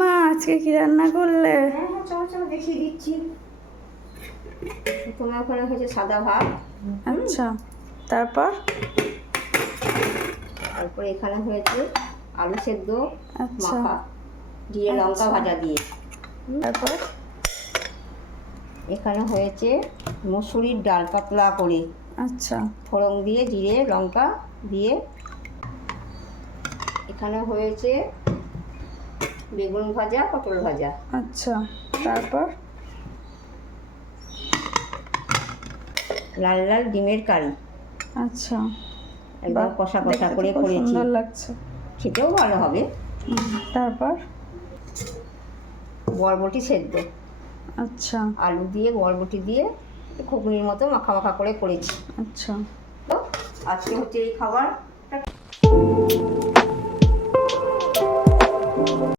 মা আজকে কি রান্না করলে? হ্যাঁ হ্যাঁ, চলো চলো দেখিয়ে দিচ্ছি। তোমার ওখানে হয়েছে সাদা ভাত। আচ্ছা, তারপর? তারপরে এখানে হয়েছে আলু সেদ্ধ আচ্ছা মাখা দিয়ে লঙ্কা আচ্ছা। ভাজা দিয়ে। তারপর? এখানে হয়েছে মসুরির ডাল পাতলা করে, আচ্ছা ফোড়ন দিয়ে জিরে লঙ্কা দিয়ে। এখানে হয়েছে বেগুন ভাজা পটল ভাজা। আচ্ছা, তারপর? লাল লাল ডিমের কারি, আচ্ছা, একদম কষা কষা করে খুব করেছি, সুন্দর লাগছে। খেতেও ভালো হবে। তারপর? বরবটি সেদ্ধ, আচ্ছা আলু দিয়ে বরবটি দিয়ে ঘুগনির মতো মাখা মাখা করে করেছি। আচ্ছা। তো আজকে হচ্ছে এই খাবার।